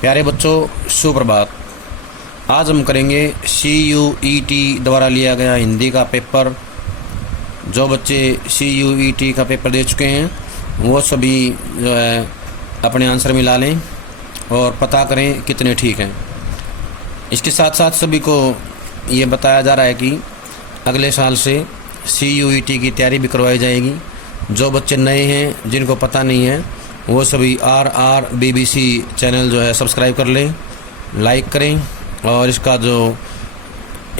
प्यारे बच्चों, सुप्रभात। आज हम करेंगे CUET द्वारा लिया गया हिंदी का पेपर। जो बच्चे CUET का पेपर दे चुके हैं वो सभी जो है अपने आंसर मिला लें और पता करें कितने ठीक हैं। इसके साथ साथ सभी को ये बताया जा रहा है कि अगले साल से CUET की तैयारी भी करवाई जाएगी। जो बच्चे नए हैं, जिनको पता नहीं है, वो सभी RRBBC चैनल जो है सब्सक्राइब कर लें, लाइक करें और इसका जो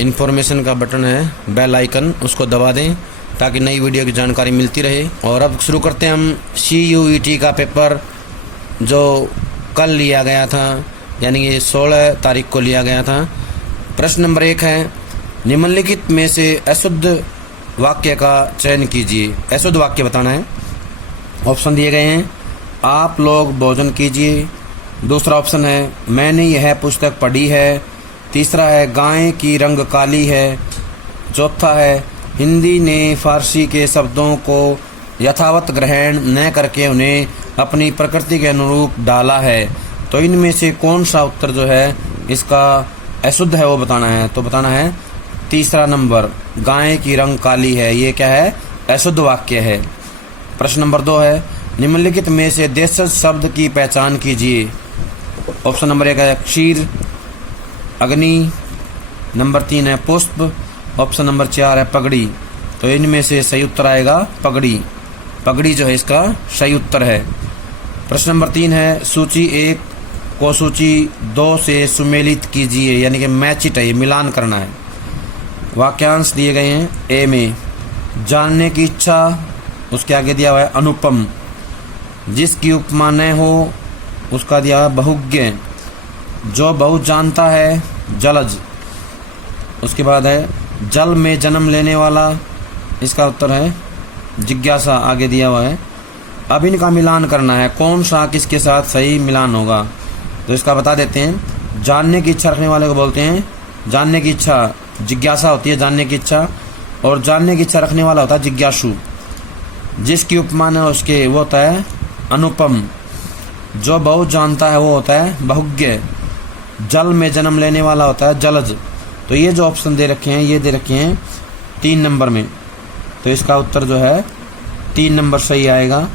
इन्फॉर्मेशन का बटन है बेल आइकन उसको दबा दें ताकि नई वीडियो की जानकारी मिलती रहे। और अब शुरू करते हैं हम CUET का पेपर जो कल लिया गया था, यानी कि 16 तारीख को लिया गया था। प्रश्न नंबर 1 है, निम्नलिखित में से अशुद्ध वाक्य का चयन कीजिए। अशुद्ध वाक्य बताना है। ऑप्शन दिए गए हैं, आप लोग भोजन कीजिए। दूसरा ऑप्शन है, मैंने यह पुस्तक पढ़ी है। तीसरा है, गाय की रंग काली है। चौथा है, हिंदी ने फारसी के शब्दों को यथावत ग्रहण न करके उन्हें अपनी प्रकृति के अनुरूप डाला है। तो इनमें से कौन सा उत्तर जो है इसका अशुद्ध है वो बताना है। तो बताना है तीसरा नंबर, गाय की रंग काली है, ये क्या है, अशुद्ध वाक्य है। प्रश्न नंबर 2 है, निम्नलिखित में से देशज शब्द की पहचान कीजिए। ऑप्शन नंबर 1 है क्षीर, अग्नि। नंबर 3 है पुष्प। ऑप्शन नंबर 4 है पगड़ी। तो इनमें से सही उत्तर आएगा पगड़ी। पगड़ी जो है इसका सही उत्तर है। प्रश्न नंबर 3 है, सूची 1 को सूची 2 से सुमेलित कीजिए, यानी कि मैच इट है, मिलान करना है। वाक्यांश दिए गए हैं। ए में जानने की इच्छा, उसके आगे दिया हुआ है अनुपम। जिसकी उपमा न हो उसका दिया हुआ है बहुज्ञ। जो बहुत जानता है जलज। उसके बाद है जल में जन्म लेने वाला, इसका उत्तर है जिज्ञासा, आगे दिया हुआ है। अब इनका मिलान करना है, कौन सा किसके साथ सही मिलान होगा। तो इसका बता देते हैं। जानने की इच्छा रखने वाले को बोलते हैं, जानने की इच्छा जिज्ञासा होती है, जानने की इच्छा, और जानने की इच्छा रखने वाला होता है जिज्ञासु। जिसकी उपमा है उसके वो होता है अनुपम। जो बहुत जानता है वो होता है बहुज्ञ। जल में जन्म लेने वाला होता है जलज। तो ये जो ऑप्शन दे रखे हैं ये दे रखे हैं 3 नंबर में। तो इसका उत्तर जो है 3 नंबर सही आएगा।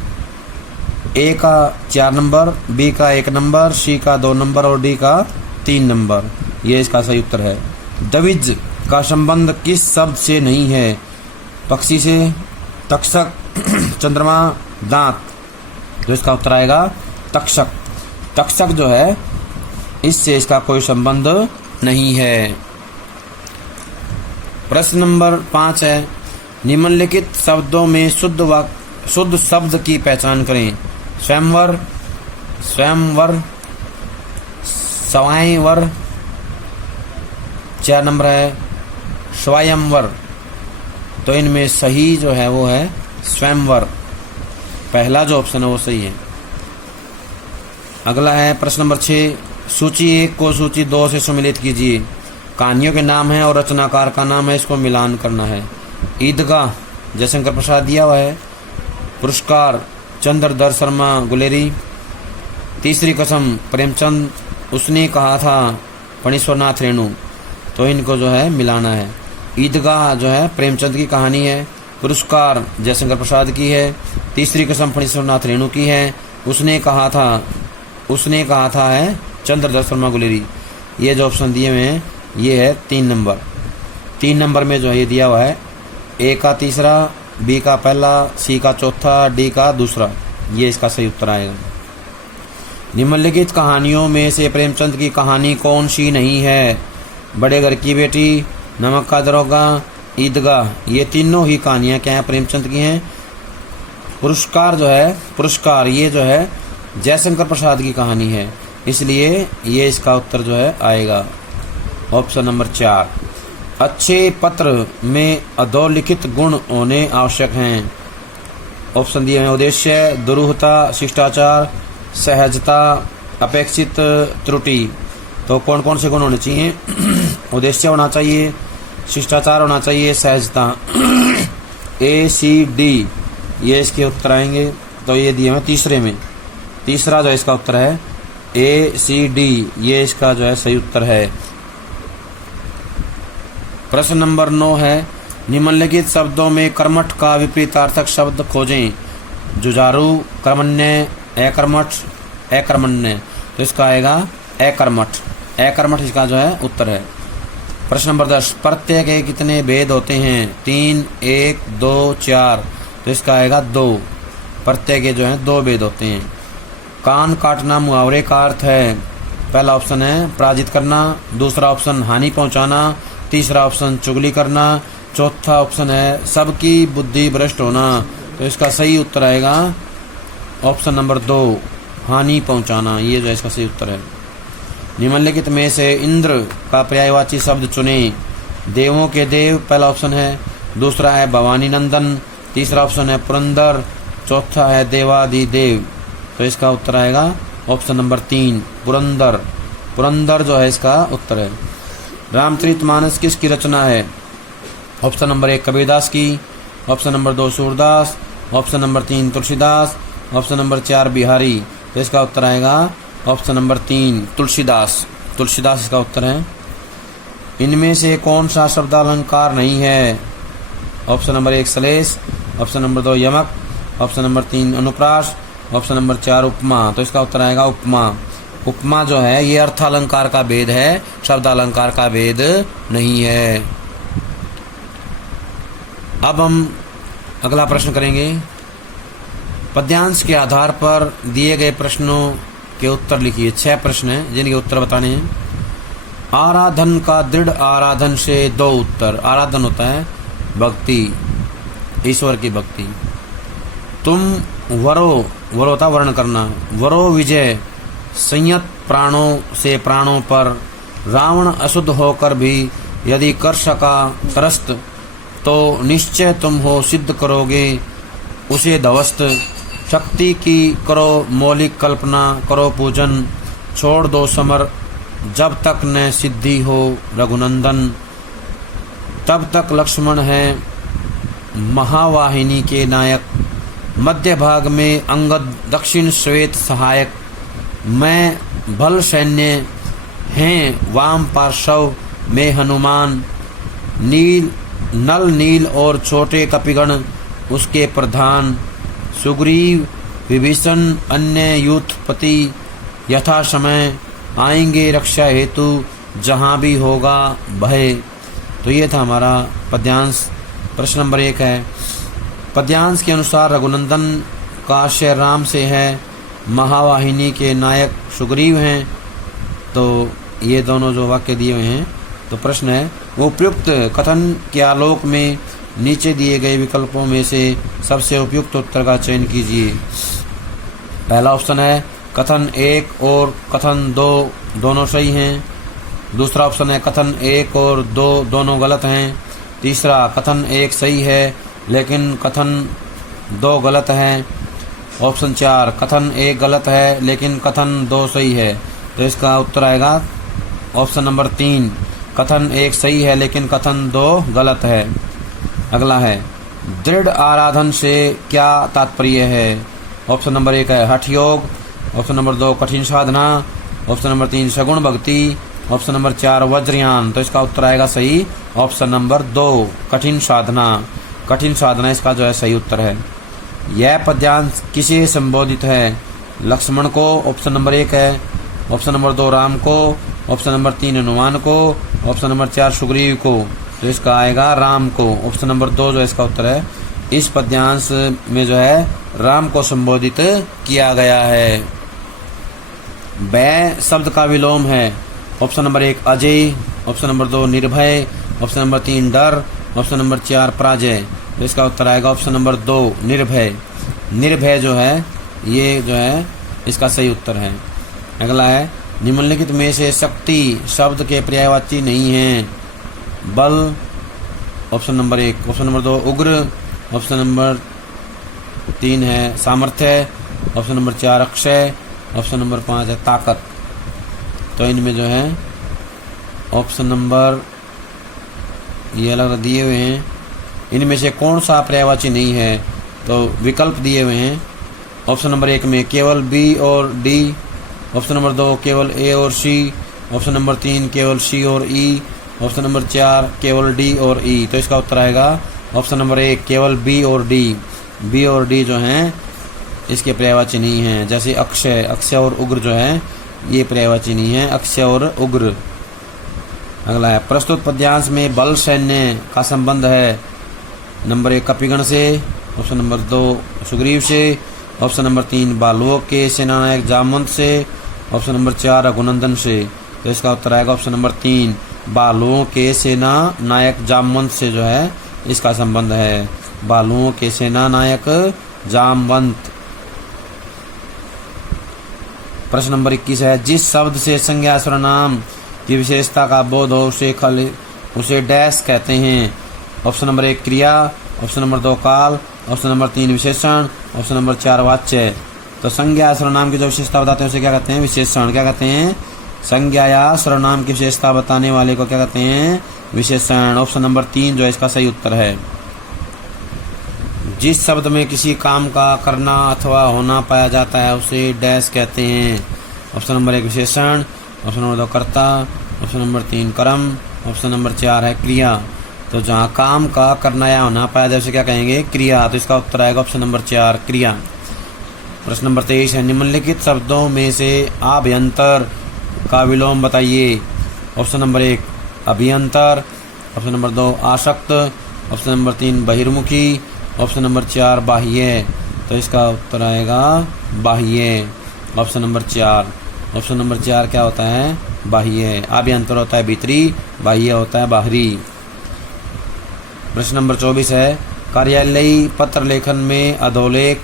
ए का 4 नंबर, बी का 1 नंबर, सी का 2 नंबर और डी का 3 नंबर। ये इसका सही उत्तर है। द्विज का संबंध किस शब्द से नहीं है। पक्षी से, तक्षक, चंद्रमा, दांत। तो इसका उत्तर आएगा तक्षक। तक्षक जो है इससे इसका कोई संबंध नहीं है। प्रश्न नंबर 5 है, निम्नलिखित शब्दों में शुद्ध शब्द की पहचान करें। स्वयंवर, स्वयंवर, स्वयंवर। 4 नंबर है स्वयंवर। तो इनमें सही जो है वो है स्वयंवर। पहला जो ऑप्शन है वो सही है। अगला है प्रश्न नंबर 6, सूची 1 को सूची 2 से सुमेलित कीजिए। कहानियों के नाम है और रचनाकार का नाम है, इसको मिलान करना है। ईदगाह जयशंकर प्रसाद दिया हुआ है। पुरस्कार चंद्रधर शर्मा गुलेरी। तीसरी कसम प्रेमचंद, उसने कहा था फणीश्वरनाथ रेणु। तो इनको जो है मिलाना है। ईदगाह जो है प्रेमचंद की कहानी है। पुरस्कार जयशंकर प्रसाद की है। तीसरी कसम फणीश्वरनाथ रेणु की है। उसने कहा था है चंद्रधर शर्मा गुलेरी। ये जो ऑप्शन दिए हुए हैं ये है 3 नंबर। 3 नंबर में जो है ये दिया हुआ है, ए का तीसरा, बी का पहला, सी का चौथा, डी का दूसरा। ये इसका सही उत्तर आएगा। निम्नलिखित कहानियों में से प्रेमचंद की कहानी कौन सी नहीं है। बड़े घर की बेटी, नमक का दरोगा, ईदगाह। ये तीनों ही कहानियाँ क्या हैं, प्रेमचंद की हैं। पुरस्कार जो है, पुरस्कार ये जो है जयशंकर प्रसाद की कहानी है, इसलिए ये इसका उत्तर जो है आएगा ऑप्शन नंबर 4। अच्छे पत्र में अधोलिखित गुण होने आवश्यक हैं। ऑप्शन दिए हैं उद्देश्य, दुरूहता, शिष्टाचार, सहजता, अपेक्षित त्रुटि। तो कौन कौन से गुण होने चाहिए। उद्देश्य होना चाहिए, शिष्टाचार होना चाहिए, सहजता। ACD ये इसके उत्तर आएंगे। तो ये दिए हैं तीसरे में। तीसरा जो इसका उत्तर है ACD ये इसका जो है सही उत्तर है। प्रश्न नंबर 9 है, निम्नलिखित शब्दों में कर्मठ का विपरीतार्थक शब्द खोजें। जुझारू, कर्मण्य, अकर्मठ, अकर्मण्य। तो इसका आएगा अकर्मठ। अकर्मठ इसका जो है उत्तर है। प्रश्न नंबर 10, प्रत्यय के कितने भेद होते हैं? 3, 1, 2, 4। तो इसका आएगा 2। प्रत्यय के जो है 2 भेद होते हैं। कान काटना मुहावरे का अर्थ है। पहला ऑप्शन है पराजित करना, दूसरा ऑप्शन हानि पहुंचाना, तीसरा ऑप्शन चुगली करना, चौथा ऑप्शन है सबकी बुद्धि भ्रष्ट होना। तो इसका सही उत्तर आएगा ऑप्शन नंबर 2, हानि पहुंचाना। ये जो है इसका सही उत्तर है। निम्नलिखित में से इंद्र का पर्यायवाची शब्द चुने। देवों के देव पहला ऑप्शन है, दूसरा है भवानी नंदन, तीसरा ऑप्शन है पुरंदर, चौथा है देवादिदेव। तो इसका उत्तर आएगा ऑप्शन नंबर 3, पुरंदर। पुरंदर जो है इसका उत्तर है। रामचरितमानस किसकी रचना है? ऑप्शन नंबर 1 कबीरदास की, option number 2 Surdas, option number 3 Tulsidas, option number 4 Bihari. तो इसका उत्तर आएगा ऑप्शन नंबर 3 तुलसीदास। तुलसीदास इसका उत्तर है। इनमें से कौन सा शब्द अलंकार नहीं है? Option number 1 Salesh, option number 2 यमक, ऑप्शन नंबर 3 अनुप्रास, ऑप्शन नंबर 4 उपमा। तो इसका उत्तर आएगा उपमा। उपमा जो है ये अर्थालंकार का भेद है, शब्द अलंकार का भेद नहीं है। अब हम अगला प्रश्न करेंगे। पद्यांश के आधार पर दिए गए प्रश्नों के उत्तर लिखिए। 6 प्रश्न हैं जिनके उत्तर बताने हैं। आराधन का दृढ़ आराधन से 2 उत्तर। आराधन होता है भक्ति, ईश्वर की भक्ति। तुम वरो, वरो होता वर्ण करना, वरो विजय संयत प्राणों से प्राणों पर। रावण अशुद्ध होकर भी यदि कर सका त्रस्त, तो निश्चय तुम हो सिद्ध करोगे उसे ध्वस्त। शक्ति की करो मौलिक कल्पना, करो पूजन, छोड़ दो समर जब तक न सिद्धि हो रघुनंदन। तब तक लक्ष्मण है महावाहिनी के नायक, मध्य भाग में अंगद, दक्षिण श्वेत सहायक। मैं भल सैन्य हैं वाम पार्श्व में हनुमान, नील नल नील और छोटे कपिगण उसके प्रधान। सुग्रीव विभीषण अन्य यूथपति, यथा समय आएंगे रक्षा हेतु जहाँ भी होगा भय। तो ये था हमारा पद्यांश। प्रश्न नंबर 1 है, पद्यांश के अनुसार रघुनंदन का आशय राम से है, महावाहिनी के नायक सुग्रीव हैं। तो ये दोनों जो वाक्य दिए हुए हैं, तो प्रश्न है उपयुक्त कथन के आलोक में नीचे दिए गए विकल्पों में से सबसे उपयुक्त उत्तर का चयन कीजिए। पहला ऑप्शन है कथन 1 और कथन 2 दोनों सही हैं। दूसरा ऑप्शन है कथन 1 और 2 दोनों गलत हैं। तीसरा कथन 1 सही है लेकिन कथन 2 गलत है। ऑप्शन 4 कथन 1 गलत है लेकिन कथन 2 सही है। तो इसका उत्तर आएगा ऑप्शन नंबर 3, कथन 1 सही है लेकिन कथन 2 गलत है। अगला है, दृढ़ आराधन से क्या तात्पर्य है? ऑप्शन नंबर 1 है हठ योग, ऑप्शन नंबर 2 कठिन साधना, ऑप्शन नंबर 3 सगुण भक्ति, ऑप्शन नंबर 4 वज्रयान। तो इसका उत्तर आएगा सही ऑप्शन नंबर 2 कठिन साधना। कठिन साधना इसका जो है सही उत्तर है। यह पद्यांश किसे संबोधित है? लक्ष्मण को ऑप्शन नंबर 1 है, ऑप्शन नंबर 2 राम को, ऑप्शन नंबर 3 हनुमान को, ऑप्शन नंबर 4 सुग्रीव को। तो इसका आएगा राम को। ऑप्शन नंबर 2 जो इसका उत्तर है। इस पद्यांश में जो है राम को संबोधित किया गया है। भय शब्द का विलोम है। Option number 1 Ajay, option number 2 निर्भय, ऑप्शन नंबर 3 डर, ऑप्शन नंबर 4 पराजय। तो इसका उत्तर आएगा ऑप्शन नंबर 2 निर्भय। निर्भय जो है ये जो है इसका सही उत्तर है। अगला है, निम्नलिखित में से शक्ति शब्द के पर्यायवाची नहीं है। बल ऑप्शन नंबर 1, ऑप्शन नंबर 2 उग्र, ऑप्शन नंबर 3 है सामर्थ्य, option number 4 Akshay, option number 5 है ताकत। तो इनमें जो है ऑप्शन नंबर ये अलग अलग दिए हुए हैं, इनमें से कौन सा पर्यायवाची नहीं है? तो विकल्प दिए हुए हैं। ऑप्शन नंबर 1 में केवल बी और डी, ऑप्शन नंबर 2 केवल ए और सी, ऑप्शन नंबर 3 केवल सी और ई, ऑप्शन नंबर 4 केवल डी और ई। तो इसका उत्तर आएगा ऑप्शन नंबर 1 केवल बी और डी। बी और डी जो हैं इसके पर्यायवाची हैं, जैसे अक्षय, अक्षय और उग्र जो है ये पर्यायवाची हैं, अक्षय और उग्र। अगला है प्रस्तुत पद्यांश में बल सैन्य का संबंध है नंबर 1 कपिगण से, ऑप्शन नंबर 2 सुग्रीव से, ऑप्शन नंबर 3 बालुओं के सेनानायक जामवंत से, ऑप्शन नंबर 4 रघुनंदन से। तो इसका उत्तर आएगा ऑप्शन नंबर 3 बालुओं के सेना नायक जामवंत से जो है इसका संबंध है, बालुओं के सेना नायक जामवंत। प्रश्न नंबर 21 है जिस शब्द से संज्ञा सर्वनाम की विशेषता का बोध हो उसे डैश कहते हैं। ऑप्शन नंबर 1 क्रिया, ऑप्शन नंबर 2 काल, ऑप्शन नंबर 3 विशेषण, ऑप्शन नंबर 4 वाच्य। तो संज्ञा या सर्वनाम की जो विशेषता बताते हैं उसे क्या कहते हैं? विशेषण। क्या कहते हैं? संज्ञा या सर्वनाम की विशेषता बताने वाले को क्या कहते हैं? विशेषण। ऑप्शन नंबर 3 जो इसका सही उत्तर है। जिस शब्द में किसी काम का करना अथवा होना पाया जाता है उसे डैश कहते हैं। ऑप्शन नंबर 1 विशेषण, ऑप्शन नंबर 2 कर्ता, ऑप्शन नंबर 3 कर्म, ऑप्शन नंबर 4 है क्रिया। तो जहाँ काम का करना या होना पाया जाए उसे क्या कहेंगे? क्रिया। तो इसका उत्तर आएगा ऑप्शन नंबर 4 क्रिया। प्रश्न नंबर 23 है निम्नलिखित शब्दों में से आभ्यंतर का विलोम बताइए। ऑप्शन नंबर 1 अभियंतर, ऑप्शन नंबर 2 आसक्त, ऑप्शन नंबर 3 बहिर्मुखी, ऑप्शन नंबर 4 बाह्य। तो इसका उत्तर आएगा बाह्य, ऑप्शन नंबर 4। ऑप्शन नंबर 4 क्या होता है? बाह्य। आभ्यंतर होता है भीतरी, बाह्य होता है बाहरी। प्रश्न नंबर 24 है कार्यालयी पत्र लेखन में अधोलेख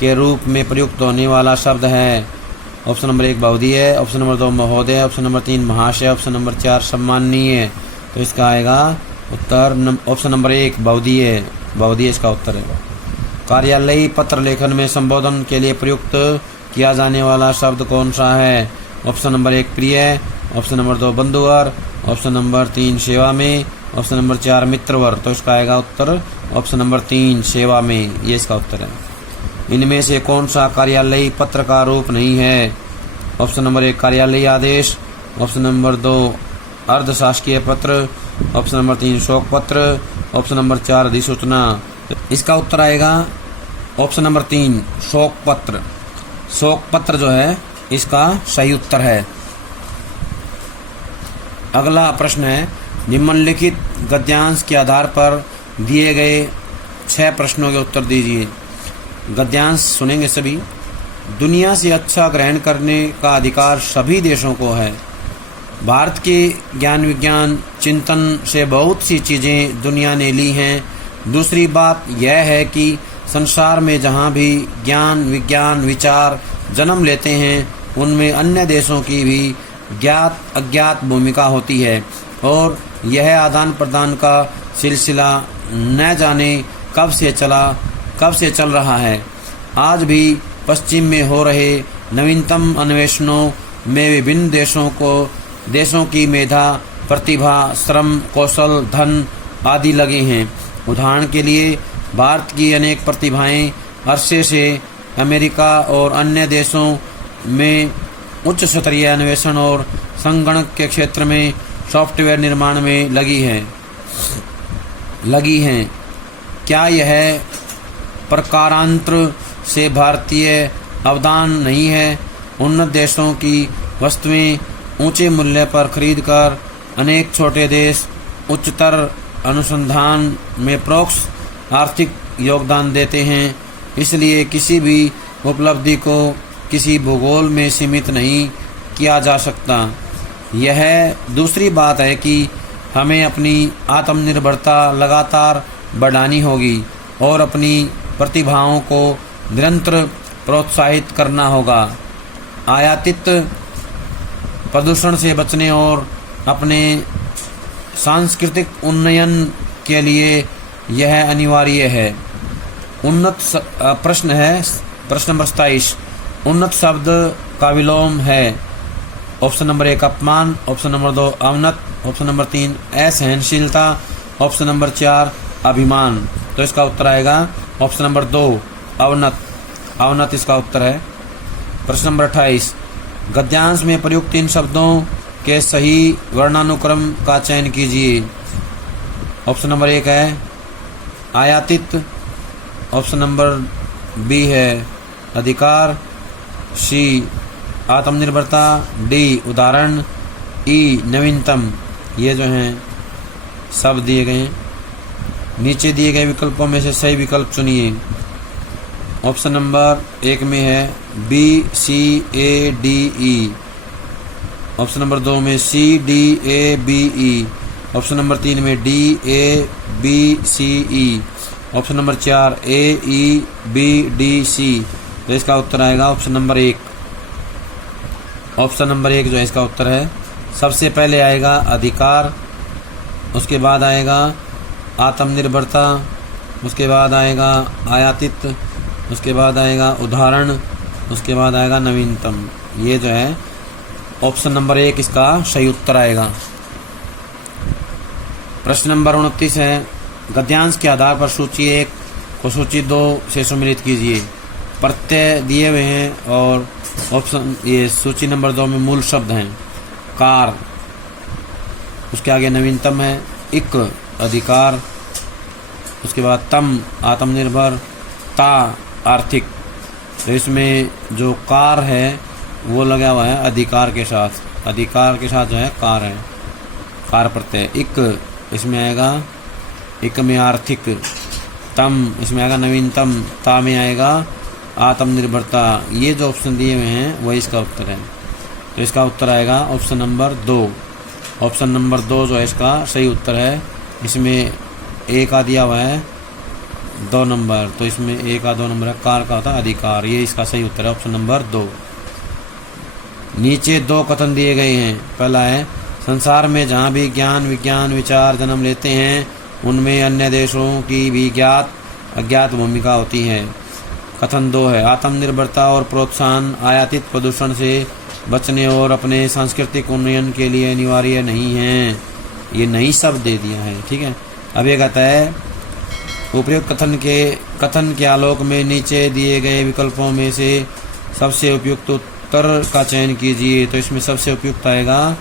के रूप में प्रयुक्त होने वाला शब्द है। ऑप्शन नंबर 1 बहुधीय, ऑप्शन नंबर 2 महोदय, ऑप्शन नंबर 3 महाशय, ऑप्शन नंबर 4 सम्माननीय। तो इसका आएगा उत्तर ऑप्शन नंबर 1 बहुधीय। बहुधीय इसका उत्तर है। कार्यालयी पत्र लेखन में संबोधन के लिए प्रयुक्त किया जाने वाला शब्द कौन सा है? ऑप्शन नंबर 1 प्रिय, ऑप्शन नंबर 2 बंधुवर, ऑप्शन नंबर 3 सेवा में, ऑप्शन नंबर 4 मित्रवर। तो इसका आएगा उत्तर ऑप्शन नंबर 3 सेवा में, ये इसका उत्तर है। इनमें से कौन सा कार्यालयी पत्र का रूप नहीं है? ऑप्शन नंबर 1 कार्यालयी आदेश, ऑप्शन नंबर 2 अर्धशासकीय पत्र, ऑप्शन नंबर 3 शोक पत्र, ऑप्शन नंबर 4 अधिसूचना। इसका उत्तर आएगा ऑप्शन नंबर 3 शोक पत्र। शोक पत्र जो है इसका सही उत्तर है। अगला प्रश्न है निम्नलिखित गद्यांश के आधार पर दिए गए 6 प्रश्नों के उत्तर दीजिए। गद्यांश सुनेंगे सभी। दुनिया से अच्छा ग्रहण करने का अधिकार सभी देशों को है। भारत के ज्ञान विज्ञान चिंतन से बहुत सी चीज़ें दुनिया ने ली हैं। दूसरी बात यह है कि संसार में जहाँ भी ज्ञान विज्ञान विचार जन्म लेते हैं उनमें अन्य देशों की भी ज्ञात अज्ञात भूमिका होती है और यह आदान प्रदान का सिलसिला न जाने कब से चल रहा है। आज भी पश्चिम में हो रहे नवीनतम अन्वेषणों में विभिन्न देशों की मेधा प्रतिभा श्रम कौशल धन आदि लगे हैं। उदाहरण के लिए भारत की अनेक प्रतिभाएं अरसे से अमेरिका और अन्य देशों में उच्च स्तरीय अन्वेषण और संगणक के क्षेत्र में सॉफ्टवेयर निर्माण में लगी हैं। क्या यह प्रकारांतर से भारतीय अवदान नहीं है? उन्नत देशों की वस्तुएं ऊंचे मूल्य पर खरीदकर अनेक छोटे देश उच्चतर अनुसंधान में परोक्ष आर्थिक योगदान देते हैं। इसलिए किसी भी उपलब्धि को किसी भूगोल में सीमित नहीं किया जा सकता। यह दूसरी बात है कि हमें अपनी आत्मनिर्भरता लगातार बढ़ानी होगी और अपनी प्रतिभाओं को निरंतर प्रोत्साहित करना होगा। आयातित प्रदूषण से बचने और अपने सांस्कृतिक उन्नयन के लिए यह अनिवार्य है। प्रश्न नंबर 27 उन्नत शब्द का विलोम है। ऑप्शन नंबर 1 अपमान, ऑप्शन नंबर 2 अवनत, ऑप्शन नंबर 3 असहनशीलता, ऑप्शन नंबर 4 अभिमान। तो इसका उत्तर आएगा ऑप्शन नंबर 2 अवनत। अवनत इसका उत्तर है। प्रश्न नंबर 28 गद्यांश में प्रयुक्त इन शब्दों के सही वर्णानुक्रम का चयन कीजिए। ऑप्शन नंबर 1 है आयातित, ऑप्शन नंबर बी है अधिकार, सी आत्मनिर्भरता, डी उदाहरण, ई नवीनतम। ये जो हैं सब दिए गए हैं। नीचे दिए गए विकल्पों में से सही विकल्प चुनिए। ऑप्शन नंबर 1 में है B C A D E, option number 2 में C D A B E, option number 3 में D A B C E, option number 4 A E B D C. तो इसका उत्तर आएगा ऑप्शन नंबर 1। ऑप्शन नंबर 1 जो है इसका उत्तर है। सबसे पहले आएगा अधिकार, उसके बाद आएगा आत्मनिर्भरता, उसके बाद आएगा आयातित, उसके बाद आएगा उदाहरण, उसके बाद आएगा नवीनतम। ये जो है ऑप्शन नंबर 1 इसका सही उत्तर आएगा। प्रश्न नंबर 29 है गद्यांश के आधार पर सूची 1 को सूची 2 से सम्मिलित कीजिए। प्रत्यय दिए हुए हैं और ऑप्शन ये सूची नंबर 2 में मूल शब्द हैं। कार, उसके आगे नवीनतम है, इक अधिकार, उसके बाद तम आत्मनिर्भर, ता आर्थिक। तो इसमें जो कार है वो लगा हुआ है अधिकार के साथ, अधिकार के साथ जो है कार है, कार प्रत्यय। इक इसमें आएगा, इक में आर्थिक, तम इसमें आएगा नवीनतम, ता में आएगा आत्मनिर्भरता। ये जो ऑप्शन दिए हुए हैं वही इसका उत्तर है। तो इसका उत्तर आएगा ऑप्शन नंबर 2। ऑप्शन नंबर 2 जो है इसका सही उत्तर है। इसमें ए का दिया हुआ है 2 नंबर, तो इसमें ए का 2 नंबर है, कार का होता है अधिकार। ये इसका सही उत्तर है ऑप्शन नंबर 2। नीचे 2 कथन दिए गए हैं। पहला है संसार में जहाँ भी ज्ञान विज्ञान विचार जन्म लेते हैं उनमें अन्य देशों की भी ज्ञात अज्ञात भूमिका होती है। कथन 2 है आत्मनिर्भरता और प्रोत्साहन आयातित प्रदूषण से बचने और अपने सांस्कृतिक उन्नयन के लिए अनिवार्य नहीं है। ये नहीं शब्द दे दिया है, ठीक है। अब ये कहता है उपयुक्त कथन के आलोक में नीचे दिए गए विकल्पों में से सबसे उपयुक्त उत्तर का चयन कीजिए। तो इसमें सबसे उपयुक्त आएगा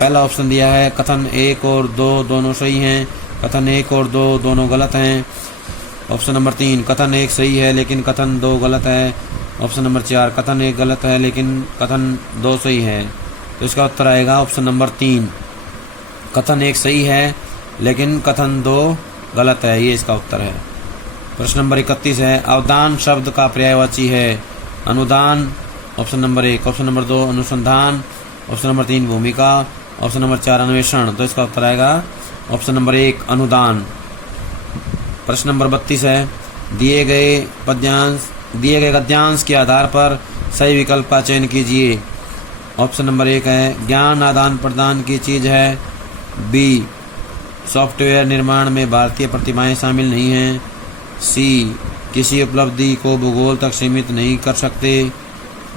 पहला ऑप्शन दिया है कथन 1 और 2 दोनों सही हैं, कथन 1 और 2 दोनों गलत हैं। ऑप्शन नंबर 3 कथन 1 सही है लेकिन कथन 2 गलत है। ऑप्शन नंबर 4 कथन 1 गलत है लेकिन कथन 2 सही है। तो इसका उत्तर आएगा ऑप्शन नंबर 3, कथन 1 सही है लेकिन कथन 2 गलत है। ये इसका उत्तर है। प्रश्न नंबर 31 है अवदान शब्द का पर्यायवाची है। अनुदान ऑप्शन नंबर 1, ऑप्शन नंबर 2 अनुसंधान, ऑप्शन नंबर 3 भूमिका, ऑप्शन नंबर 4 अन्वेषण। तो इसका उत्तर आएगा ऑप्शन नंबर 1 अनुदान। प्रश्न नंबर 32 है दिए गए गद्यांश के आधार पर सही विकल्प का चयन कीजिए। ऑप्शन नंबर 1 है ज्ञान आदान प्रदान की चीज़ है, बी सॉफ्टवेयर निर्माण में भारतीय प्रतिभाएं शामिल नहीं हैं, सी किसी उपलब्धि को भूगोल तक सीमित नहीं कर सकते,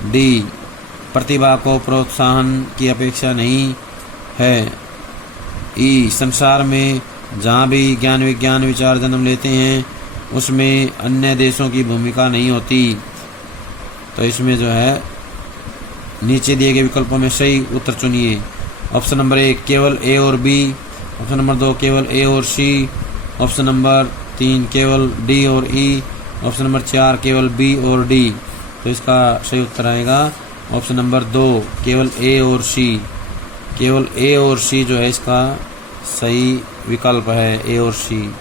डी प्रतिभा को प्रोत्साहन की अपेक्षा नहीं है, ई संसार में जहाँ भी ज्ञान विज्ञान विचार जन्म लेते हैं उसमें अन्य देशों की भूमिका नहीं होती। तो इसमें जो है नीचे दिए गए विकल्पों में सही उत्तर चुनिए। ऑप्शन नंबर 1 केवल ए और बी, ऑप्शन नंबर 2 केवल ए और सी, ऑप्शन नंबर 3 केवल डी और ई, ऑप्शन नंबर 4 केवल बी और डी। तो इसका सही उत्तर आएगा ऑप्शन नंबर 2 केवल ए और सी। केवल ए और सी जो है इसका सही विकल्प है, ए और सी।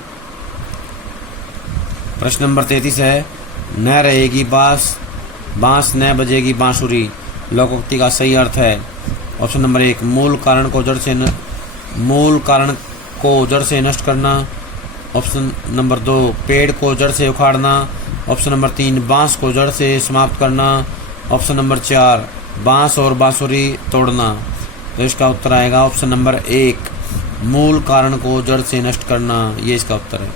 प्रश्न नंबर 33 है न रहेगी बांस न बजेगी बांसुरी लोकोक्ति का सही अर्थ है। ऑप्शन नंबर 1 मूल कारण को जड़ से नष्ट करना, ऑप्शन नंबर 2 पेड़ को जड़ से उखाड़ना, ऑप्शन नंबर 3 बांस को जड़ से समाप्त करना, ऑप्शन नंबर 4 बांस और बांसुरी तोड़ना। तो इसका उत्तर आएगा ऑप्शन नंबर 1 मूल कारण को जड़ से नष्ट करना। ये इसका उत्तर है।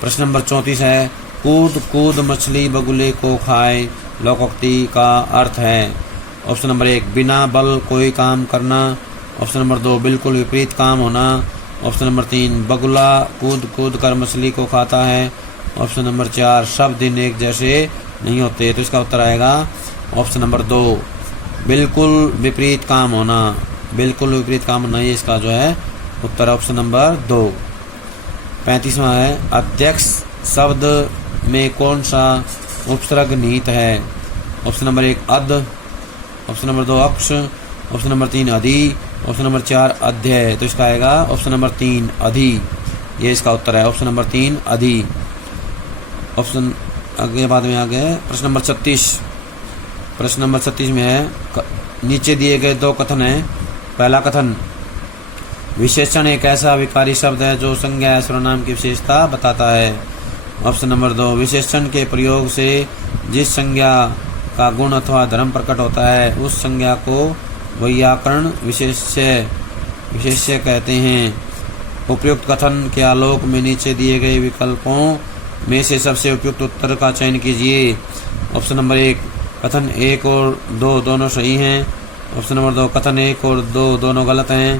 प्रश्न नंबर 34 है कूद कूद मछली बगुले को खाए लोकोक्ति का अर्थ है। ऑप्शन नंबर 1 बिना बल कोई काम करना, ऑप्शन नंबर 2 बिल्कुल विपरीत काम होना, ऑप्शन नंबर 3 बगुला कूद कूद कर मछली को खाता है, ऑप्शन नंबर 4 सब दिन एक जैसे नहीं होते। तो इसका उत्तर आएगा ऑप्शन नंबर 2 बिल्कुल विपरीत काम होना, बिल्कुल विपरीत काम होना, ये इसका जो है उत्तर ऑप्शन नंबर 2। 35वां है अध्यक्ष शब्द में कौन सा उपसर्ग निहित है? ऑप्शन नंबर 1 अध, ऑप्शन नंबर 2 अक्ष, ऑप्शन नंबर 3 अधि, ऑप्शन नंबर 4 अध्यय। तो इसका आएगा ऑप्शन नंबर 3 अधि, ये इसका उत्तर है ऑप्शन नंबर 3 अधि। ऑप्शन आगे बाद में आ गए प्रश्न नंबर 36। प्रश्न नंबर 36 में है नीचे दिए गए दो कथन हैं। पहला कथन विशेषण एक ऐसा विकारी शब्द है जो संज्ञा या सर्वनाम की विशेषता बताता है। ऑप्शन नंबर 2 विशेषण के प्रयोग से जिस संज्ञा का गुण अथवा धर्म प्रकट होता है उस संज्ञा को वैयाकरण विशेष्य कहते हैं। उपयुक्त कथन के आलोक में नीचे दिए गए विकल्पों में से सबसे उपयुक्त उत्तर का चयन कीजिए। ऑप्शन नंबर 1 कथन 1 और 2 दोनों सही हैं। ऑप्शन नंबर 2 कथन 1 और 2 दोनों गलत हैं।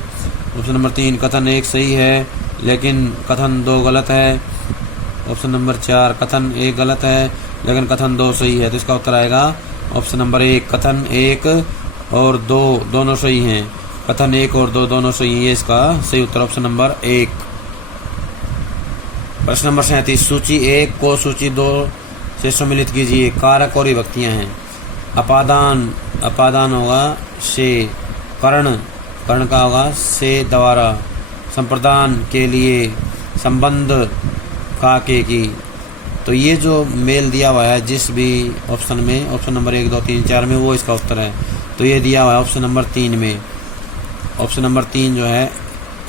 ऑप्शन नंबर 3 कथन 1 सही है लेकिन कथन 2 गलत है। ऑप्शन नंबर 4 कथन 1 गलत है लेकिन कथन 2 सही है। तो इसका उत्तर आएगा ऑप्शन नंबर 1 कथन 1 और 2 दोनों सही हैं। कथन 1 और 2 दोनों सही हैं, ये इसका सही उत्तर ऑप्शन नंबर 1। प्रश्न नंबर 37 सूची 1 को सूची 2 से सम्मिलित कीजिए। कारक और विभक्तियां हैं। अपादान, अपादान होगा से, कर्ण, कर्ण का होगा से द्वारा, संप्रदान के लिए, संबंध का के की। तो ये जो मेल दिया हुआ है जिस भी ऑप्शन में, ऑप्शन नंबर 1 2 3 4 में, वो इसका उत्तर है। तो ये दिया हुआ है ऑप्शन नंबर 3 में। ऑप्शन नंबर 3 जो है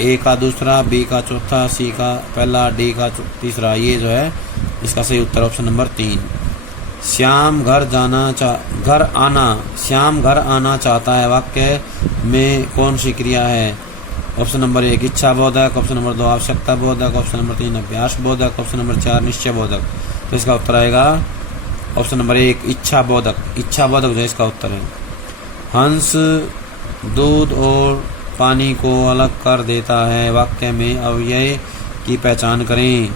ए का दूसरा, बी का चौथा, सी का पहला, डी का तीसरा, ये जो है इसका सही उत्तर ऑप्शन नंबर 3। श्याम घर आना, श्याम घर आना चाहता है वाक्य में कौन सी क्रिया है? ऑप्शन नंबर 1 इच्छा बोधक, ऑप्शन नंबर 2 आवश्यकता बोधक, ऑप्शन नंबर 3 अभ्यास बोधक, ऑप्शन नंबर 4 निश्चय बोधक। तो इसका उत्तर आएगा ऑप्शन नंबर 1 इच्छा बोधक। इच्छा बोधक जो है इसका उत्तर है। हंस दूध और पानी को अलग कर देता है वाक्य में अव्यय की पहचान करें।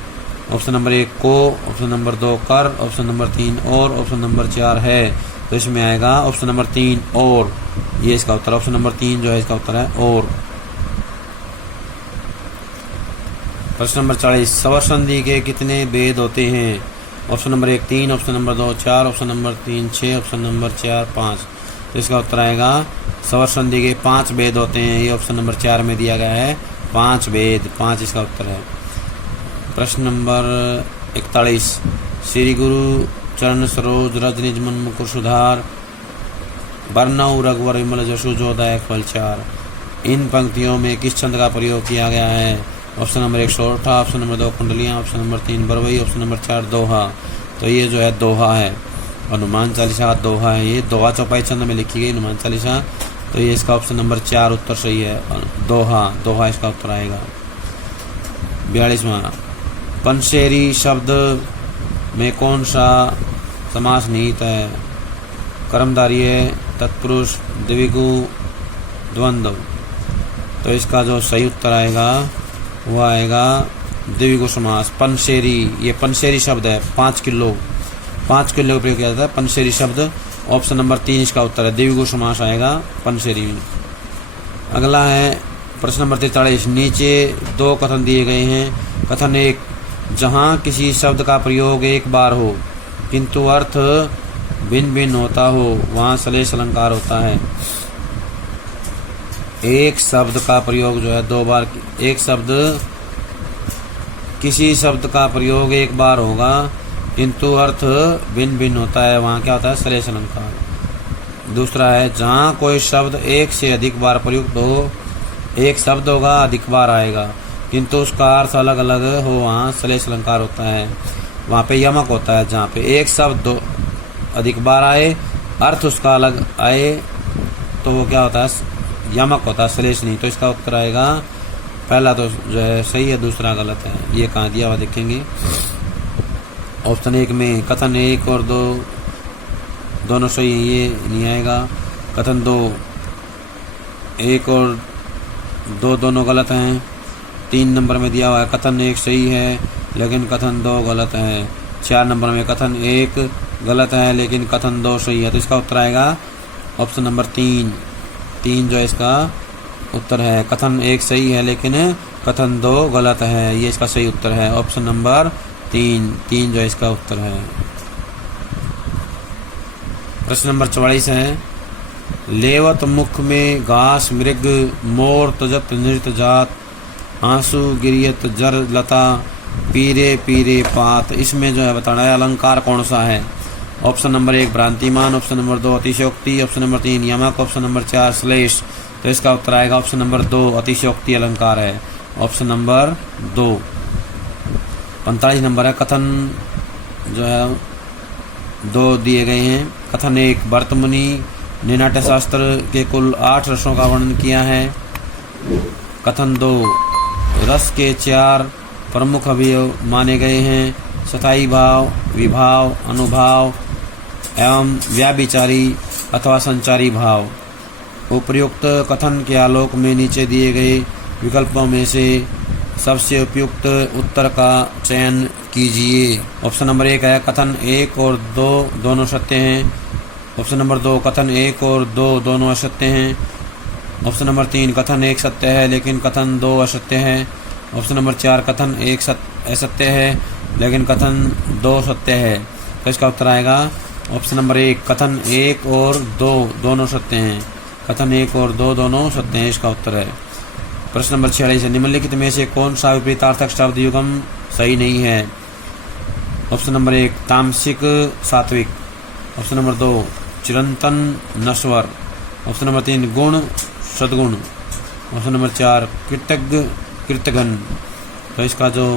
ऑप्शन नंबर 1 को, ऑप्शन नंबर 2 कर, ऑप्शन नंबर 3 और, ऑप्शन नंबर 4 है। तो इसमें आएगा ऑप्शन नंबर 3 और, ये इसका उत्तर ऑप्शन नंबर 3 जो है इसका उत्तर है और। प्रश्न नंबर 40 स्वर संधि के कितने भेद होते हैं? Option number 1 3, option number 2 4, option number 3 6, option number 4 5। तो इसका उत्तर आएगा स्वर संधि के 5 भेद होते हैं। ये ऑप्शन नंबर 4 में दिया गया है 5 भेद, 5 इसका उत्तर है। प्रश्न नंबर 41 श्री गुरु चरण सरोज रजनिज मन मुकुर सुधार बरनऊ रघुवर विमल जशु जोदायक फल 4। इन पंक्तियों में किस छंद का प्रयोग किया गया है? ऑप्शन नंबर 1 सोरठा, ऑप्शन नंबर 2 कुंडलियाँ, ऑप्शन नंबर 3 बरवई, ऑप्शन नंबर 4 दोहा। तो ये जो है दोहा है, हनुमान चालीसा का दोहा है। ये दोहा चौपाई छंद में लिखी गई हनुमान चालीसा। तो ये इसका ऑप्शन नंबर 4 उत्तर सही है, दोहा, दोहा इसका उत्तर आएगा। 42वां पंचेरी शब्द में कौन सा समास निहित है? कर्मधारय, तत्पुरुष, द्विगु, द्वंद्व। तो इसका जो सही उत्तर आएगा वो आएगा द्विगु समास। पंचेरी, ये पंचेरी शब्द है, 5 किलो का प्रयोग किया जाता है पंचेरी शब्द। ऑप्शन नंबर 3 इसका उत्तर है, द्विगु समास आएगा पंचेरी में। अगला है प्रश्न नंबर 43 नीचे 2 कथन दिए गए हैं। कथन 1 जहाँ किसी शब्द का प्रयोग एक बार हो किंतु अर्थ भिन्न भिन्न होता हो वहाँ श्लेष अलंकार होता है। एक शब्द का प्रयोग जो है 2 बार, एक शब्द, किसी शब्द का प्रयोग एक बार होगा किंतु अर्थ भिन्न भिन्न होता है, वहाँ क्या होता है? श्लेष अलंकार। दूसरा है जहाँ कोई शब्द एक से अधिक बार प्रयुक्त हो, एक शब्द होगा अधिक बार आएगा किंतु उसका अर्थ अलग अलग हो, वहाँ श्लेष अलंकार होता है। वहाँ पे यमक होता है, जहाँ पे एक शब्द अधिक बार आए अर्थ उसका अलग आए तो वो क्या होता है? यमक होता है, श्लेष नहीं। तो इसका उत्तर आएगा पहला तो जो है सही है, दूसरा गलत है। ये कहाँ दिया हुआ देखेंगे। ऑप्शन 1 में कथन 1 और 2 दोनों सही है, ये नहीं आएगा। कथन 2 1 और 2 दोनों गलत हैं। 3 नंबर में दिया हुआ है कथन 1 सही है लेकिन कथन 2 गलत है। 4 नंबर में कथन 1 गलत है लेकिन कथन 2 सही है। तो इसका उत्तर आएगा ऑप्शन नंबर 3 जो इसका उत्तर है। कथन 1 सही है लेकिन कथन 2 गलत है, ये इसका सही उत्तर है। ऑप्शन नंबर 3 जो इसका उत्तर है। प्रश्न नंबर 44 है, लेवत मुख में घास मृग मोर तजत नृत जात आंसू गिरियत जर लता पीरे पीरे पात। इसमें जो है बताना है अलंकार कौन सा है। ऑप्शन नंबर 1 भ्रांतिमान, ऑप्शन नंबर 2 अतिशयोक्ति, ऑप्शन नंबर 3 यमक, ऑप्शन नंबर 4 श्लेष। तो इसका उत्तर आएगा ऑप्शन नंबर 2 अतिशयोक्ति अलंकार है। Option number 2। 45 नंबर है, कथन जो है 2 दिए गए हैं। कथन 1 भरतमुनि ने नाट्य शास्त्र के कुल 8 रसों का वर्णन किया है। कथन 2 रस के 4 प्रमुख अवयव माने गए हैं, स्थायी भाव, विभाव, अनुभाव एवं व्याभिचारी अथवा संचारी भाव। उपर्युक्त कथन के आलोक में नीचे दिए गए विकल्पों में से सबसे उपयुक्त उत्तर का चयन कीजिए। ऑप्शन नंबर 1 है कथन 1 और 2 दोनों सत्य हैं। ऑप्शन नंबर 2 कथन 1 और 2 दोनों असत्य हैं। ऑप्शन नंबर 3 कथन 1 सत्य है लेकिन कथन 2 असत्य है। ऑप्शन नंबर 4 कथन 1 असत्य है लेकिन कथन 2 सत्य है। तो इसका उत्तर आएगा ऑप्शन नंबर 1 कथन 1 और 2 दोनों सत्य हैं। कथन 1 और 2 दोनों सत्य हैं, इसका उत्तर है। प्रश्न नंबर 46 है, निम्नलिखित में से कौन सा विपरीतार्थक शब्द युगम सही नहीं है। ऑप्शन नंबर 1 तामसिक सात्विक, ऑप्शन नंबर 2 चिरंतन नश्वर, ऑप्शन नंबर 3 गुण सद्गुण, ऑप्शन नंबर 4 कृतज्ञ कृतघ्न। तो इसका जो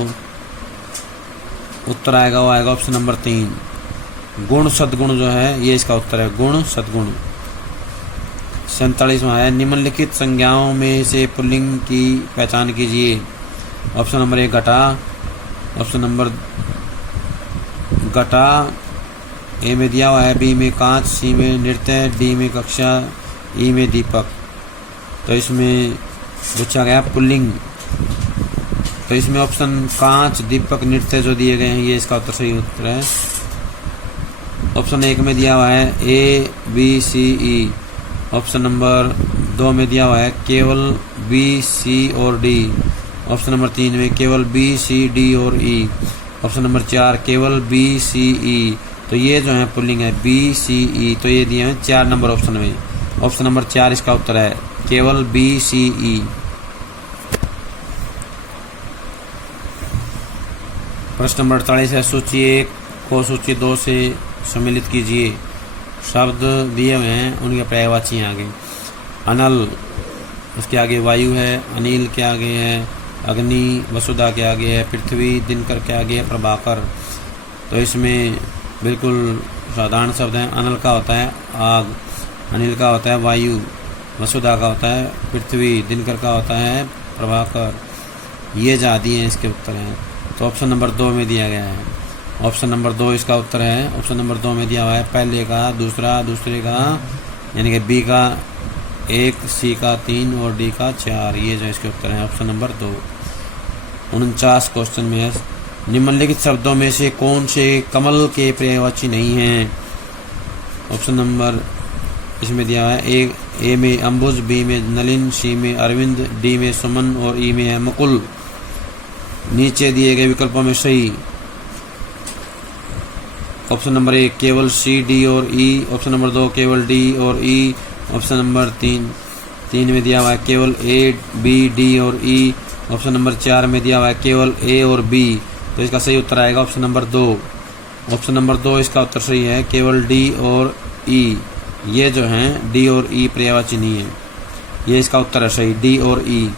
उत्तर आएगा वो आएगा ऑप्शन नंबर 3 गुण सद्गुण जो है ये इसका उत्तर है, गुण सद्गुण। 47वां है, निम्नलिखित संज्ञाओं में से पुल्लिंग की पहचान कीजिए। ऑप्शन नंबर 1 घटा, ऑप्शन नंबर घटा ए में दिया हुआ है, बी में कांच, सी में नृत्य, डी में कक्षा, ई में दीपक। तो इसमें पूछा गया पुल्लिंग, तो इसमें ऑप्शन कांच, दीपक, नृत्य जो दिए गए हैं ये इसका उत्तर सही उत्तर है। ऑप्शन 1 में दिया हुआ है A B C E, option number 2 में दिया हुआ है केवल बी सी और डी, ऑप्शन नंबर 3 में केवल बी सी डी और ई, ऑप्शन नंबर 4 केवल बी सी ई। तो ये जो है पुल्लिंग है बी सी ई, तो ये दिए हैं 4 नंबर ऑप्शन में। ऑप्शन नंबर 4 इसका उत्तर है केवल बी सी ई। प्रश्न नंबर 48 है, सूची 1 को सूची 2 से सम्मिलित कीजिए। शब्द दिए हुए हैं उनके पर्यायवाची आगे। अनल, उसके आगे वायु है, अनिल के आगे है अग्नि, वसुधा के आगे है पृथ्वी, दिनकर के आगे है प्रभाकर। तो इसमें बिल्कुल साधारण शब्द हैं। अनल का होता है आग, अनिल का होता है वायु, वसुधा का होता है पृथ्वी, दिनकर का होता है प्रभाकर। ये जो दिए हैं इसके उत्तर हैं। तो ऑप्शन नंबर 2 में दिया गया है, ऑप्शन नंबर 2 इसका उत्तर है। ऑप्शन नंबर 2 में दिया हुआ है पहले का दूसरा, दूसरे का यानी कि बी का 1, सी का 3 और डी का 4। ये जो इसके उत्तर हैं ऑप्शन नंबर 2। 49 क्वेश्चन में है, निम्नलिखित शब्दों में से कौन से कमल के पर्यायवाची नहीं हैं। ऑप्शन नंबर इसमें दिया हुआ है ए में अंबुज, बी में नलिन, सी में अरविंद, डी में सुमन और ई में है मुकुल। नीचे दिए गए विकल्पों में सही ऑप्शन नंबर 1 केवल सी डी और ई, ऑप्शन नंबर 2 केवल डी और ई, ऑप्शन नंबर 3 में दिया हुआ है केवल ए बी डी और ई, ऑप्शन नंबर 4 में दिया हुआ है केवल ए और बी। तो इसका सही उत्तर आएगा ऑप्शन नंबर 2। ऑप्शन नंबर 2 इसका उत्तर सही है, केवल डी और ई। ये जो हैं डी और ई पर्यायवाची नहीं है, ये इसका उत्तर है सही, डी और ई।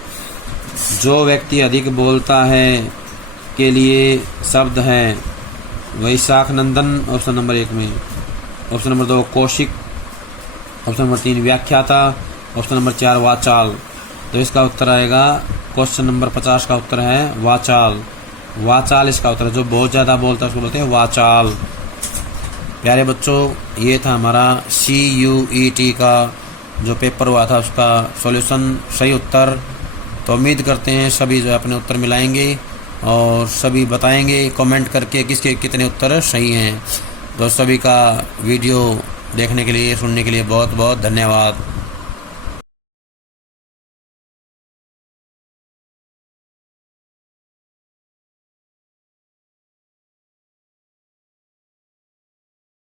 जो व्यक्ति अधिक बोलता है के लिए शब्द है वैशाख नंदन, ऑप्शन नंबर 1 में। Option number 2 Kaushik, option number 3 व्याख्याता, ऑप्शन नंबर 4 वाचाल। तो इसका उत्तर आएगा क्वेश्चन नंबर 50 का उत्तर है वाचाल। वाचाल इसका उत्तर है, जो बहुत ज़्यादा बोलता है उसको बोलते हैं वाचाल। प्यारे बच्चों, ये था हमारा CUET का जो पेपर हुआ था उसका सॉल्यूशन, सही उत्तर। तो उम्मीद करते हैं सभी जो है अपने उत्तर मिलाएंगे और सभी बताएंगे कमेंट करके किसके कितने उत्तर सही हैं। तो सभी का वीडियो देखने के लिए, सुनने के लिए बहुत बहुत धन्यवाद।